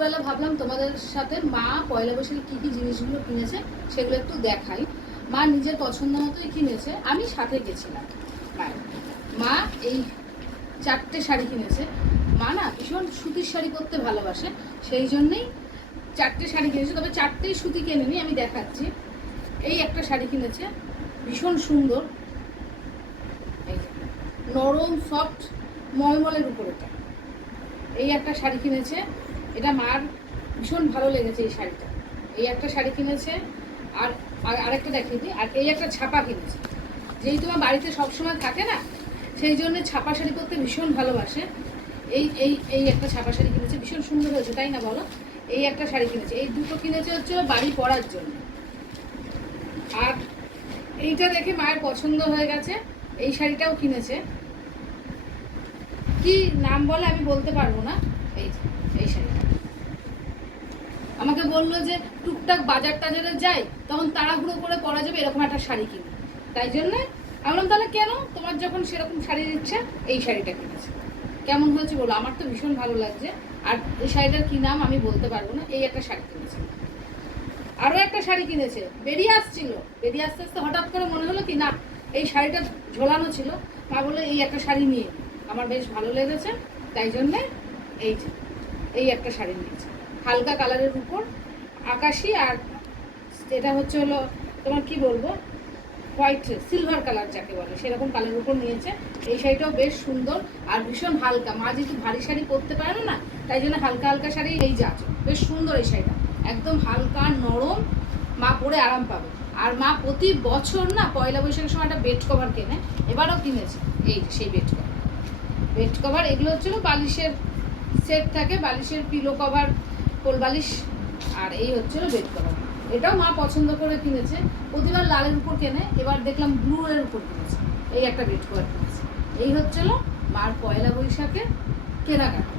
দুপুরবেলা ভাবলাম তোমাদের সাথে মা পয়লা বৈশাখে কী কী জিনিসগুলো কিনেছে সেগুলো একটু দেখাই। মা নিজের পছন্দ মতোই কিনেছে, আমি সাথে গেছিলাম। মা এই চারটে শাড়ি কিনেছে। মা না ভীষণ সুতির শাড়ি পরতে ভালোবাসে, সেই জন্যেই চারটে শাড়ি কিনেছে। তবে চারটেই সুতি কেনেনি, আমি দেখাচ্ছি। এই একটা শাড়ি কিনেছে, ভীষণ সুন্দর। নরম সফট মলমলের উপর এটা। এই একটা শাড়ি কিনেছে এটা মার ভীষণ ভালো লেগেছে এই শাড়িটা। এই একটা শাড়ি কিনেছে, আর আর আরেকটা দেখিয়ে দিই আর এই একটা ছাপা কিনেছে। যেই তোমার বাড়িতে সবসময় থাকে না, সেই জন্য ছাপা শাড়ি পরতে ভীষণ ভালোবাসে। এই এই এই একটা ছাপা শাড়ি কিনেছে, ভীষণ সুন্দর হয়েছে, তাই না বলো? এই একটা শাড়ি কিনেছে, এই দুটো কিনেছে হচ্ছে বাড়ি পরার জন্য। আর এইটা দেখে মায়ের পছন্দ হয়ে গেছে, এই শাড়িটাও কিনেছে। কি নাম বলে আমি বলতে পারব না? এই এই শাড়িটা। আমাকে বলল যে টুকটাক বাজার টাজারে যাই, তখন তাড়াহুড়ো করে পরা যাবে, এরকম একটা শাড়ি কিনি তাই জন্য আমি বললাম, তাহলে কেন? তোমার যখন সেরকম শাড়ির ইচ্ছা, এই শাড়িটা কিনেছে। কেমন হয়েছে বলো? আমার তো ভীষণ ভালো লাগছে। আর এই শাড়িটার কি নাম আমি বলতে পারব না, এই একটা শাড়ি কিনেছে। আরও একটা শাড়ি কিনেছে, বেরিয়ে আসছিল। বেরিয়ে আসতে আসতে হঠাৎ করে মনে হলো কি, না, এই শাড়িটা ঝোলানো ছিল। মা বলে এই একটা শাড়ি নিয়ে আমার বেশ ভালো লেগেছে, তাই জন্যে এই এই একটা শাড়ি নিয়েছে। হালকা কালারের উপর, আকাশি আর এটা হচ্ছে হলো, তোমার কি বলব? হোয়াইট সিলভার কালার যাকে বলে, সেরকম কালারের উপর নিয়েছে। এই শাড়িটাও বেশ সুন্দর আর ভীষণ হালকা। মা যেহেতু ভারী শাড়ি পরতে পারে না, তাই জন্য হালকা হালকা শাড়ি এই যাচ্ছে বেশ সুন্দর এই শাড়িটা। একদম হালকা, নরম, মা পরে আরাম পাবে। আর মা প্রতি বছর না পয়লা বৈশাখের সময় একটা বেড কভার কেনে, এবারও কিনেছে। এই সেই বেড কভার বেড কভার এগুলো হচ্ছিল বালিশের সেট থাকে, বালিশের পিলো কভার কোল বালিশ আর এই হচ্ছিল বেড কভার। এটাও মা পছন্দ করে কিনেছে। প্রতিবার লালের উপর কেনে, এবার দেখলাম ব্লু এর উপর কিনেছে। এই একটা বেড কভার কিনেছে। এই হচ্ছিল মার পয়লা বৈশাখে কেনাকাটা।